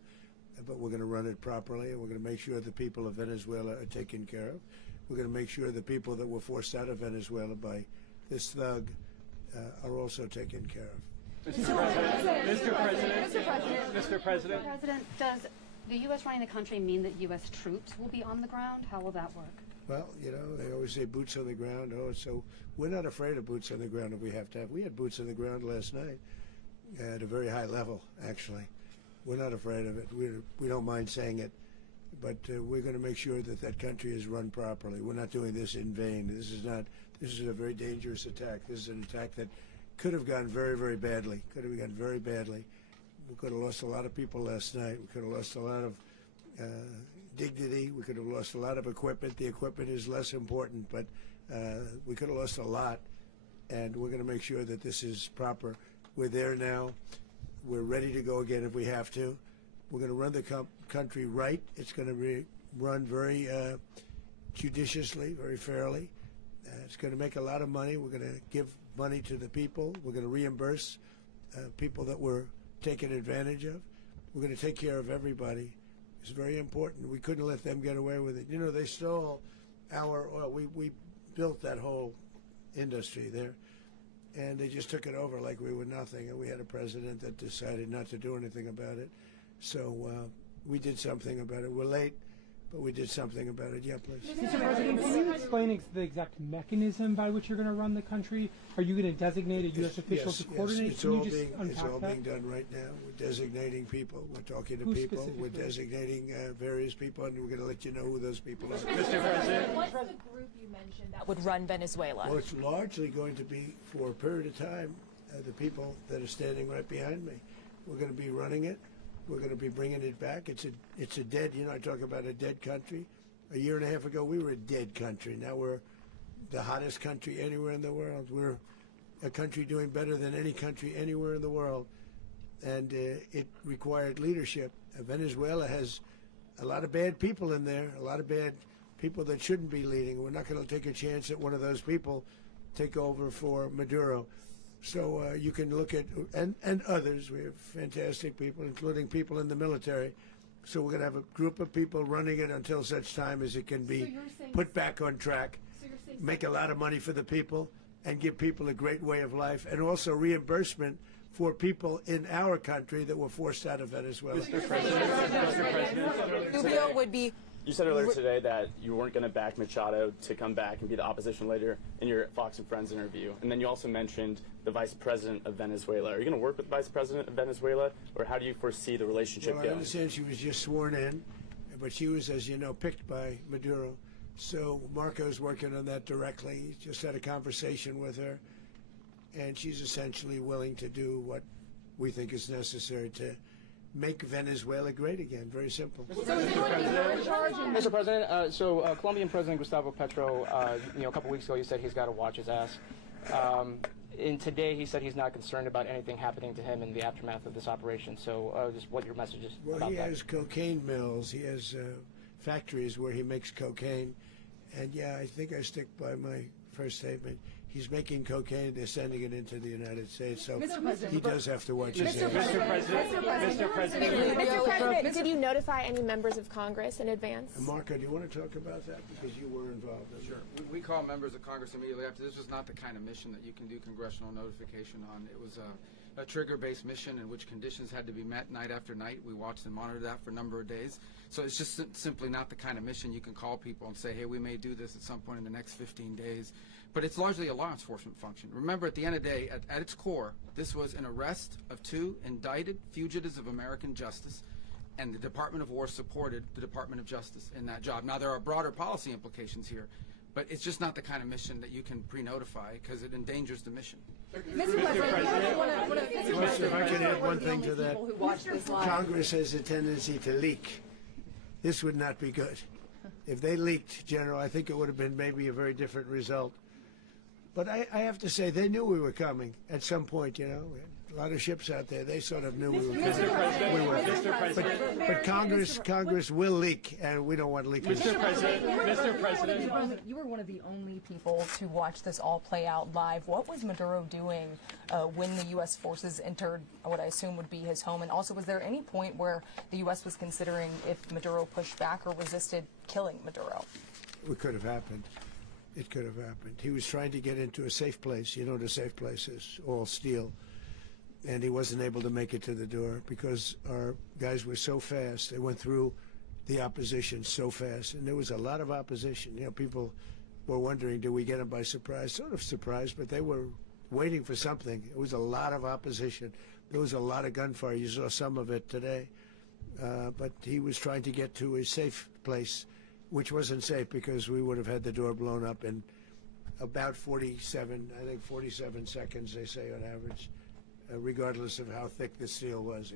But we're going to run it properly, and we're going to make sure the people of Venezuela are taken care of. We're going to make sure the people that were forced out of Venezuela by this thug are also taken care of. Mr. President. Mr. President. Mr. President. Mr. President. President, does the U.S. running the country mean that U.S. troops will be on the ground? How will that work? Well, they always say boots on the ground. Oh, so we're not afraid of boots on the ground if we have to have. We had boots on the ground last night at a very high level, actually. We're not afraid of it. We don't mind saying it. But we're going to make sure that that country is run properly. We're not doing this in vain. This is a very dangerous attack. This is an attack that could have gone very, very badly. Could have gone very badly. We could have lost a lot of people last night. We could have lost a lot of dignity. We could have lost a lot of equipment. The equipment is less important, but we could have lost a lot. And we're going to make sure that this is proper. We're there now. We're ready to go again if we have to. We're going to run the country right. It's going to be run very judiciously, very fairly. It's going to make a lot of money. We're going to give money to the people. We're going to reimburse people that were taken advantage of. We're going to take care of everybody. It's very important. We couldn't let them get away with it. They stole our oil. We built that whole industry there, and they just took it over like we were nothing. And we had a president that decided not to do anything about it. So we did something about it. We're late, but we did something about it. Yeah, please. Mr. President, can you explain the exact mechanism by which you're going to run the country? Are you going to designate a U.S. official to coordinate? It's Can all you just being unpack that? being done right now. We're designating people. We're talking to Who people. We're specifically? designating various people, and we're going to let you know who those people are. Mr. President. What's the group you mentioned that would run Venezuela? Well, it's largely going to be, for a period of time, the people that are standing right behind me. We're going to be running it. We're going to be bringing it back. It's a dead, I talk about a dead country. A year and a half ago, we were a dead country. Now we're the hottest country anywhere in the world. We're a country doing better than any country anywhere in the world. And it required leadership. Venezuela has a lot of bad people in there, a lot of bad people that shouldn't be leading. We're not going to take a chance that one of those people take over for Maduro. So you can look at, and others, we have fantastic people, including people in the military. So we're going to have a group of people running it until such time as it can be put back on track, make a lot of money for the people, and give people a great way of life, and also reimbursement for people in our country that were forced out of Venezuela. Mr. President, Rubio would be. You said earlier today that you weren't going to back Machado to come back and be the opposition leader in your Fox and Friends interview. And then you also mentioned the vice president of Venezuela. Are you going to work with the vice president of Venezuela, or how do you foresee the relationship Well, going? I understand she was just sworn in, but she was, as you know, picked by Maduro. So Marco's working on that directly. He just had a conversation with her, and she's essentially willing to do what we think is necessary to make Venezuela great again. Very simple. Mr. President, Colombian President Gustavo Petro, a couple weeks ago, he said he's got to watch his ass. And today, he said he's not concerned about anything happening to him in the aftermath of this operation. So, just what your message is Well, about he that. has cocaine mills. He has factories where he makes cocaine. And yeah, I think I stick by my first statement. He's making cocaine. They're sending it into the United States. So he does have to watch his ass. Mr. President, Mr. President, did you notify any members of Congress in advance? Marco, do you want to talk about that? Because you were involved in it. Sure. We call members of Congress immediately after. This was not the kind of mission that you can do congressional notification on. It was a trigger-based mission in which conditions had to be met night after night. We watched and monitored that for a number of days. So it's just simply not the kind of mission you can call people and say, hey, we may do this at some point in the next 15 days. But it's largely a law enforcement function. Remember, at the end of the day, at its core, this was an arrest of 2 indicted fugitives of American justice, and the Department of War supported the Department of Justice in that job. Now, there are broader policy implications here, but it's just not the kind of mission that you can pre-notify because it endangers the mission. If I could add one thing to that, Congress has a tendency to leak. This would not be good. If they leaked, General, I think it would have been maybe a very different result. But I have to say, they knew we were coming at some point, you know. We had a lot of ships out there. They sort of knew we were coming. But Congress will leak, and we don't want leakage. Mr. President, You were one of the only people to watch this all play out live. What was Maduro doing when the U.S. forces entered what I assume would be his home? And also, was there any point where the U.S. was considering if Maduro pushed back or resisted killing Maduro? It could have happened. It could have happened. He was trying to get into a safe place. You know what a safe place is, all steel. And he wasn't able to make it to the door because our guys were so fast. They went through the opposition so fast. And there was a lot of opposition. You know, people were wondering, do we get them by surprise? Sort of surprised, but they were waiting for something. It was a lot of opposition. There was a lot of gunfire. You saw some of it today. But he was trying to get to a safe place, which wasn't safe because we would have had the door blown up in about 47 seconds, they say on average, regardless of how thick the steel was.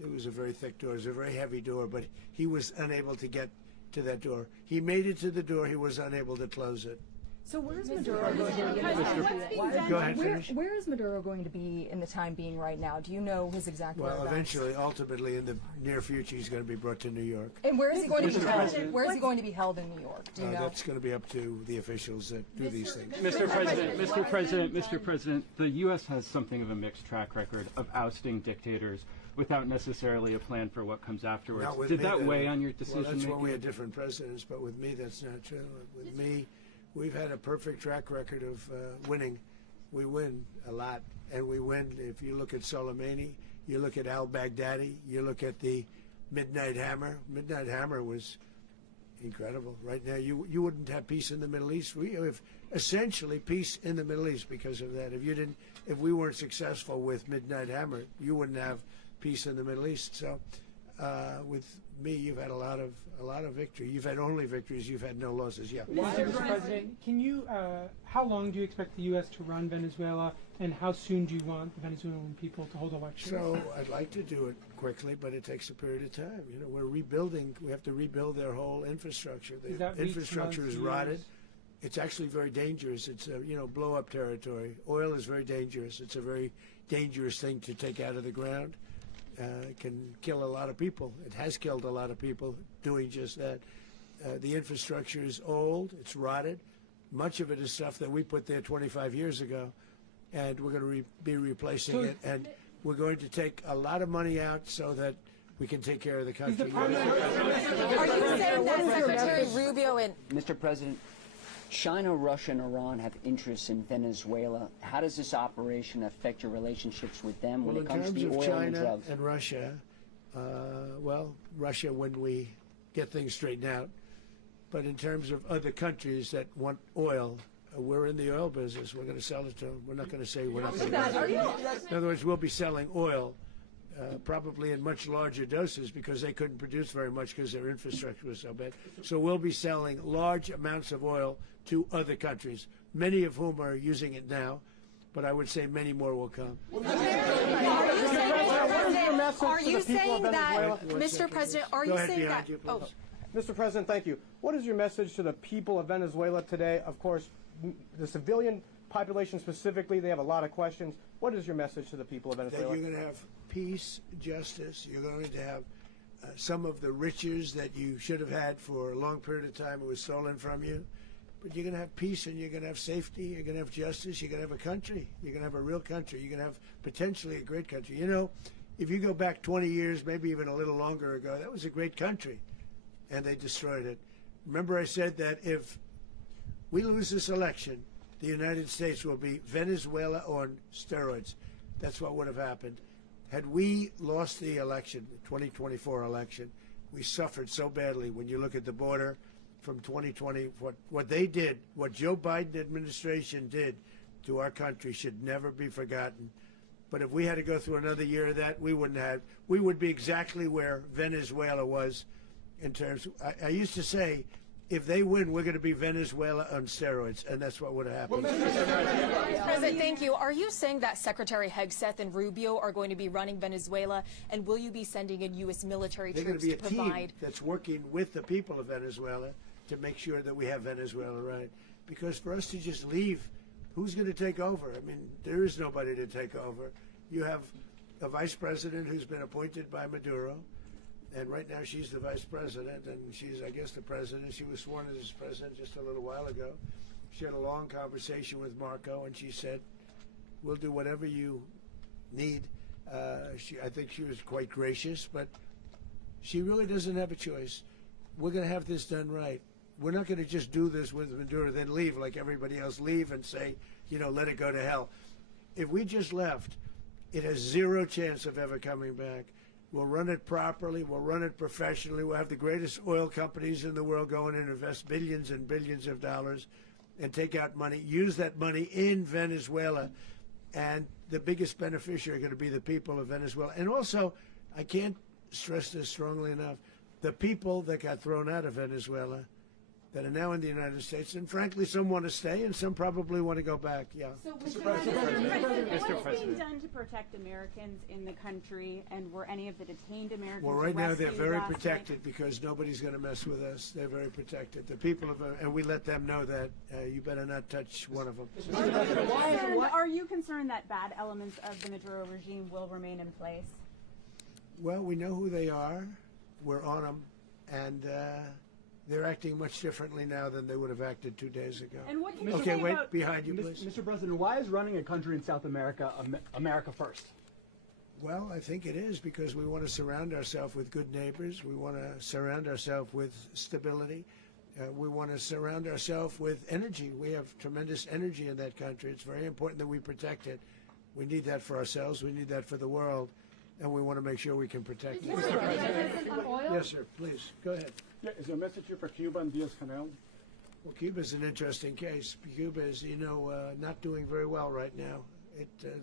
It was a very thick door. It was a very heavy door, but he was unable to get to that door. He made it to the door. He was unable to close it. So where is Maduro going to be? Go ahead, finish. Where is Maduro going to be in the time being right now? Do you know his exact Well, whereabouts? eventually, ultimately, in the near future, he's going to be brought to New York. And where is he going to be held? Where is he going to be held in New York? Do you know? That's going to be up to the officials that do these things. Mr. President, the U.S. has something of a mixed track record of ousting dictators without necessarily a plan for what comes afterwards. Not with Did me, that weigh on your decision Well, that's making? when we had different presidents, but with me, that's not true. With me, we've had a perfect track record of winning. We win a lot, and we win. If you look at Soleimani, you look at al-Baghdadi, you look at the Midnight Hammer. Midnight Hammer was incredible. Right now, you wouldn't have peace in the Middle East. We have essentially peace in the Middle East because of that. If we weren't successful with Midnight Hammer, you wouldn't have peace in the Middle East. So, with me, you've had a lot of victory. You've had only victories. You've had no losses. Yeah. Mr. President, can you? How long do you expect the U.S. to run Venezuela, and how soon do you want the Venezuelan people to hold elections? So I'd like to do it quickly, but it takes a period of time. You know, we're rebuilding. We have to rebuild their whole infrastructure. The infrastructure is rotted. it's actually very dangerous. It's blow-up territory. Oil is very dangerous. It's a very dangerous thing to take out of the ground. It can kill a lot of people. It has killed a lot of people doing just that. The infrastructure is old. It's rotted. Much of it is stuff that we put there 25 years ago, and we're going to be replacing it. And we're going to take a lot of money out so that we can take care of the country. Are you saying that Secretary Rubio and Mr. President, China, Russia, and Iran have interests in Venezuela. How does this operation affect your relationships with them when it comes to the oil and drugs? Well, in terms of China and Russia, Russia when we get things straightened out. But in terms of other countries that want oil, we're in the oil business. We're going to sell it to them. We're not going to say we're not going to. In other words, we'll be selling oil probably in much larger doses because they couldn't produce very much because their infrastructure was so bad. So we'll be selling large amounts of oil to other countries, many of whom are using it now, but I would say many more will come. Are you saying that, Mr. President, are you saying that? Oh. Mr. President, thank you. What is your message to the people of Venezuela today? Of course, the civilian population specifically, they have a lot of questions. What is your message to the people of Venezuela? That you're going to have peace, justice. You're going to have some of the riches that you should have had for a long period of time. It was stolen from you. But you're going to have peace and you're going to have safety. You're going to have justice. You're going to have a country. You're going to have a real country. You're going to have potentially a great country. You know, if you go back 20 years, maybe even a little longer ago, that was a great country. And they destroyed it. Remember I said that if we lose this election, the United States will be Venezuela on steroids. That's what would have happened. Had we lost the election, the 2024 election, we suffered so badly when you look at the border from 2020. What they did, what Joe Biden administration did to our country should never be forgotten. But if we had to go through another year of that, we wouldn't have. We would be exactly where Venezuela was in terms of, I used to say, if they win, we're going to be Venezuela on steroids, and that's what would have happened. President, thank you. Are you saying that Secretary Hegseth and Rubio are going to be running Venezuela, and will you be sending in U.S. military troops to provide? They're going to be a team that's working with the people of Venezuela to make sure that we have Venezuela right. Because for us to just leave, who's going to take over? I mean, there is nobody to take over. You have a vice president who's been appointed by Maduro. And right now she's the vice president, and she's, I guess, the president. She was sworn as president just a little while ago. She had a long conversation with Marco, and she said, we'll do whatever you need. I think she was quite gracious, but she really doesn't have a choice. We're going to have this done right. We're not going to just do this with Maduro, then leave like everybody else, leave and say, let it go to hell. If we just left, it has zero chance of ever coming back. We'll run it properly. We'll run it professionally. We'll have the greatest oil companies in the world go in and invest billions and billions of dollars and take out money, use that money in Venezuela. And the biggest beneficiary are going to be the people of Venezuela. And also, I can't stress this strongly enough, the people that got thrown out of Venezuela that are now in the United States, and frankly, some want to stay and some probably want to go back. Yeah. So, Mr. President, what is being done to protect Americans in the country, and were any of the detained Americans Well, right now they're rescued very last protected night? because nobody's going to mess with us. They're very protected. The people of, and we let them know that you better not touch one of them. Are you concerned that bad elements of the Maduro regime will remain in place? Well, we know who they are. We're on them, and they're acting much differently now than they would have acted 2 days ago. And what can you Okay, say wait, about behind you, please. Mr. President, why is running a country in South America America first? Well, I think it is because we want to surround ourselves with good neighbors. We want to surround ourselves with stability. We want to surround ourselves with energy. We have tremendous energy in that country. It's very important that we protect it. We need that for ourselves. We need that for the world. And we want to make sure we can protect it. Yes, sir. Please, go ahead. Yeah, is there a message here for Cuba and Diaz-Canel? Well, Cuba is an interesting case. Cuba is, not doing very well right now.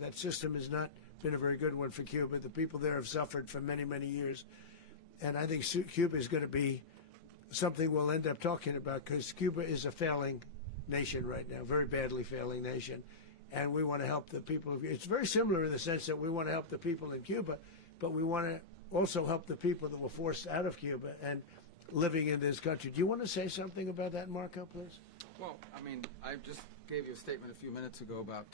That system has not been a very good one for Cuba. The people there have suffered for many, many years. And I think Cuba is going to be something we'll end up talking about because Cuba is a failing nation right now, very badly failing nation. And we want to help the people of Cuba. It's very similar in the sense that we want to help the people in Cuba, but we want to also help the people that were forced out of Cuba and living in this country. Do you want to say something about that, Marco, please? Well, I mean, I just gave you a statement a few minutes ago about,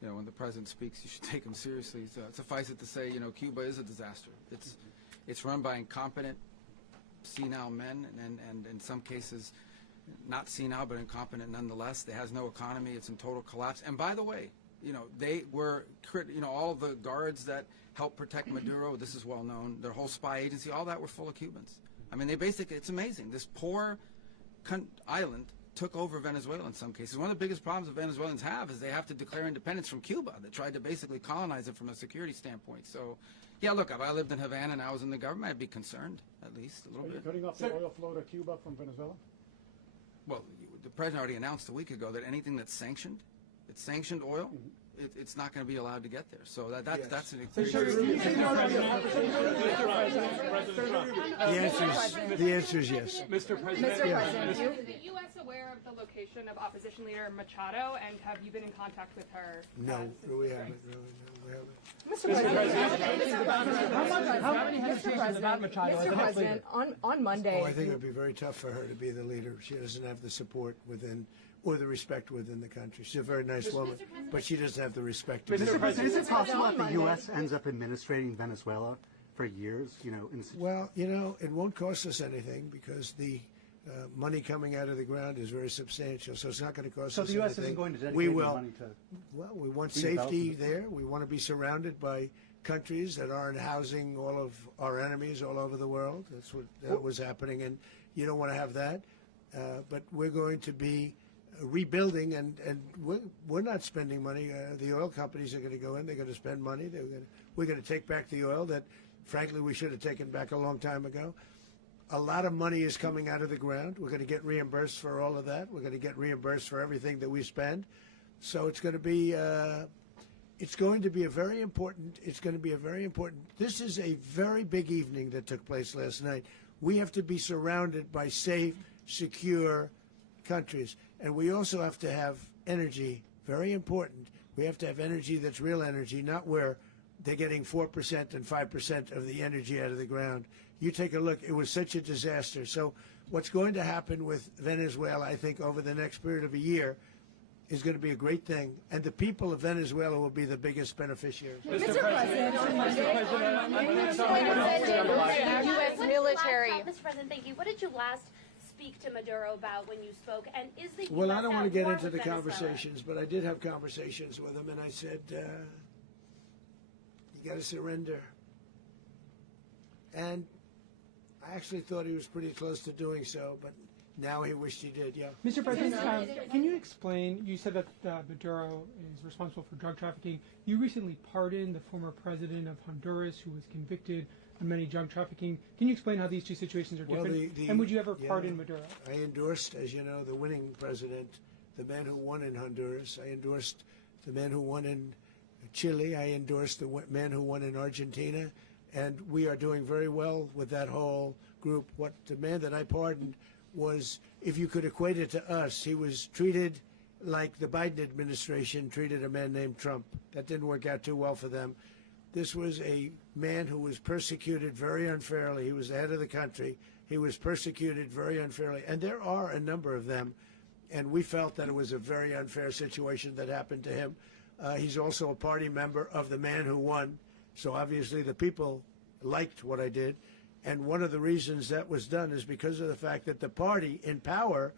when the president speaks, you should take him seriously. So suffice it to say, Cuba is a disaster. It's run by incompetent, senile men, and in some cases, not senile, but incompetent nonetheless. It has no economy. It's in total collapse. And by the way, they were, all the guards that helped protect Maduro, this is well known, their whole spy agency, all that were full of Cubans. I mean, they basically, it's amazing. This poor island took over Venezuela in some cases. One of the biggest problems that Venezuelans have is they have to declare independence from Cuba. They tried to basically colonize it from a security standpoint. So, yeah, look, if I lived in Havana and I was in the government, I'd be concerned, at least a little bit. Are you cutting off the oil flow to Cuba from Venezuela? Well, the president already announced a week ago that anything that's sanctioned, oil, it's not going to be allowed to get there. So that's an The answer is yes. Mr. President. Is the U.S. aware of the location of opposition leader Machado, and have you been in contact with her? No, we haven't. Mr. President, how many hesitations about Machado? Mr. President, on Monday. I think it would be very tough for her to be the leader. She doesn't have the support within or the respect within the country. She's a very nice woman, but she doesn't have the respect. Mr. President, is it possible that the U.S. ends up administrating Venezuela for years? Well, it won't cost us anything because the money coming out of the ground is very substantial, so it's not going to cost us anything. So the U.S. isn't going to dedicate any money to... Well, we want safety there. We want to be surrounded by countries that aren't housing all of our enemies all over the world. That's what was happening, and you don't want to have that. But we're going to be rebuilding, and we're not spending money. The oil companies are going to go in. They're going to spend money. We're going to take back the oil that, frankly, we should have taken back a long time ago. A lot of money is coming out of the ground. We're going to get reimbursed for all of that. We're going to get reimbursed for everything that we spend. So it's going to be a very important. This is a very big evening that took place last night. We have to be surrounded by safe, secure countries, and we also have to have energy. Very important. We have to have energy that's real energy, not where they're getting 4% and 5% of the energy out of the ground. You take a look. It was such a disaster. So what's going to happen with Venezuela, I think, over the next period of a year is going to be a great thing, and the people of Venezuela will be the biggest beneficiaries. Mr. President, U.S. military. Mr. President, thank you. What did you last speak to Maduro about when you spoke? And is the Well, US I don't want to get into the Venezuela? conversations, but I did have conversations with him, and I said, you got to surrender. And I actually thought he was pretty close to doing so, but now he wished he did, yeah. Mr. President, can you explain, you said that Maduro is responsible for drug trafficking. You recently pardoned the former president of Honduras who was convicted on many drug trafficking. Can you explain how these two situations are different? And would you ever pardon Maduro? I endorsed, as you know, the winning president, the man who won in Honduras. I endorsed the man who won in Chile. I endorsed the man who won in Argentina. And we are doing very well with that whole group. What the man that I pardoned was, if you could equate it to us, he was treated like the Biden administration treated a man named Trump. That didn't work out too well for them. This was a man who was persecuted very unfairly. He was the head of the country. He was persecuted very unfairly. And there are a number of them. And we felt that it was a very unfair situation that happened to him. He's also a party member of the man who won. So obviously the people liked what I did. And one of the reasons that was done is because of the fact that the party in power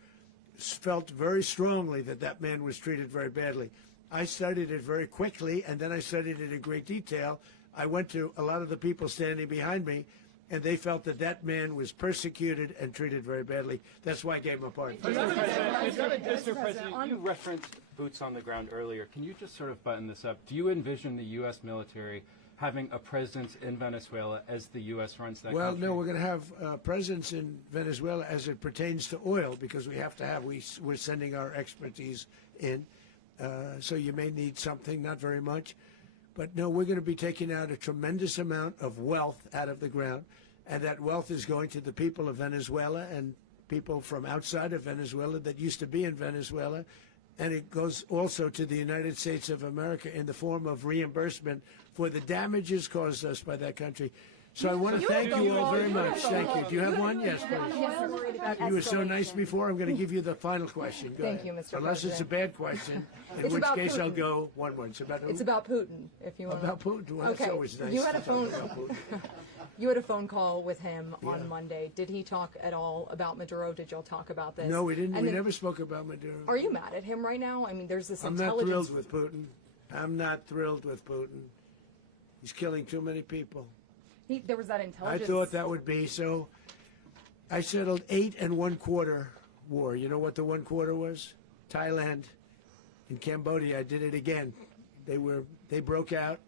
felt very strongly that that man was treated very badly. I studied it very quickly, and then I studied it in great detail. I went to a lot of the people standing behind me, and they felt that that man was persecuted and treated very badly. That's why I gave him a pardon. Mr. President, you referenced boots on the ground earlier. Can you just sort of button this up? Do you envision the U.S. military having a presence in Venezuela as the U.S. runs that country? Well, no, we're going to have a presence in Venezuela as it pertains to oil, because we have to have, we're sending our expertise in. So you may need something, not very much. But no, we're going to be taking out a tremendous amount of wealth out of the ground, and that wealth is going to the people of Venezuela and people from outside of Venezuela that used to be in Venezuela. And it goes also to the United States of America in the form of reimbursement for the damages caused us by that country. So I want to thank you all very much. Thank you. Do you have one? Yes, please. You were so nice before. I'm going to give you the final question. Go Thank ahead. you, Mr. Unless it's a bad question, in which case I'll go one more. It's about who? It's about Putin, if you want. About Putin. Well, Okay. that's always nice. You had a to talk phone. about Putin. You had a phone call with him on Yeah. Monday. Did he talk at all about Maduro? Did y'all talk about this? No, we didn't. And We then- never spoke about Maduro. Are you mad at him right now? I mean, there's this I'm not intelligence. thrilled with Putin. I'm not thrilled with Putin. He's killing too many people. There was that I intelligence. thought that would be so. I settled 8 1/4 war. You know what the 1/4 was? Thailand and Cambodia. I did it again. They broke out,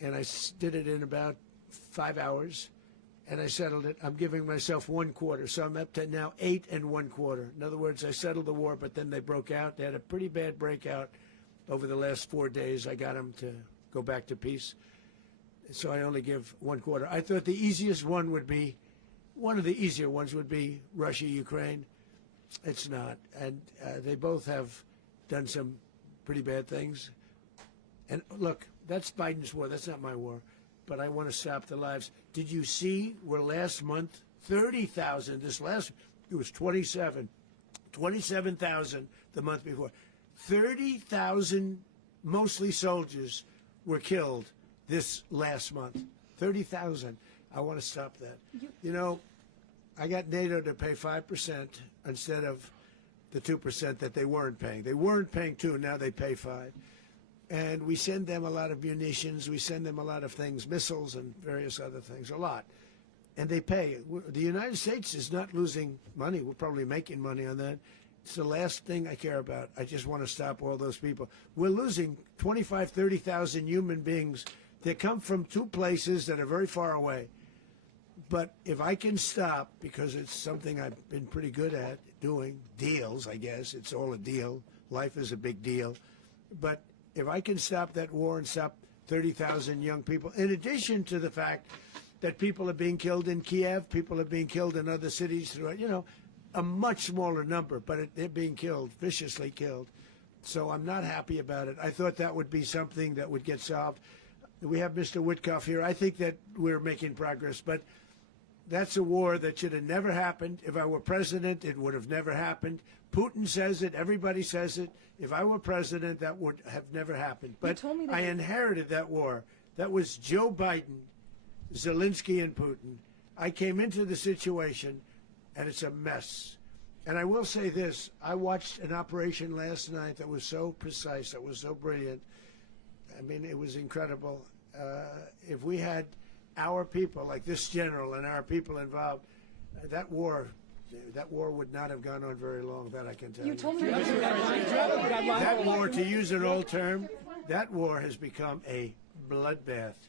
and I did it in about 5 hours, and I settled it. I'm giving myself 1/4, so I'm up to now 8 1/4. In other words, I settled the war, but then they broke out. They had a pretty bad breakout over the last 4 days. I got them to go back to peace. So I only give 1/4. I thought the easiest one would be, one of the easier ones would be Russia, Ukraine. It's not. And they both have done some pretty bad things. And look, that's Biden's war. That's not my war. But I want to stop the lives. Did you see where last month, 30,000, it was 27,000 the month before. 30,000, mostly soldiers, were killed this last month. 30,000. I want to stop that. You know, I got NATO to pay 5% instead of the 2% that they weren't paying. They weren't paying 2, now they pay 5. And we send them a lot of munitions, we send them a lot of things, missiles and various other things, a lot. And they pay. The United States is not losing money. We're probably making money on that. It's the last thing I care about. I just want to stop all those people. We're losing 25, 30,000 human beings that come from 2 places that are very far away. But if I can stop, because it's something I've been pretty good at doing, deals, I guess. It's all a deal. Life is a big deal. But if I can stop that war and stop 30,000 young people, in addition to the fact that people are being killed in Kiev, people are being killed in other cities throughout, you know, a much smaller number, but they're being killed, viciously killed. So I'm not happy about it. I thought that would be something that would get solved. We have Mr. Witkoff here. I think that we're making progress, but that's a war that should have never happened. If I were president, it would have never happened. Putin says it. Everybody says it. If I were president, that would have never happened. But I inherited that war. That was Joe Biden, Zelensky, and Putin. I came into the situation, and it's a mess. And I will say this. I watched an operation last night that was so precise, that was so brilliant. I mean, it was incredible. If we had our people, like this general and our people involved, that war would not have gone on very long, that I can tell you. You told me That war, to use an old term, that war has become a bloodbath,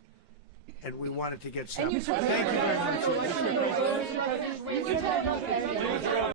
and we wanted to get stopped. Thank you very much.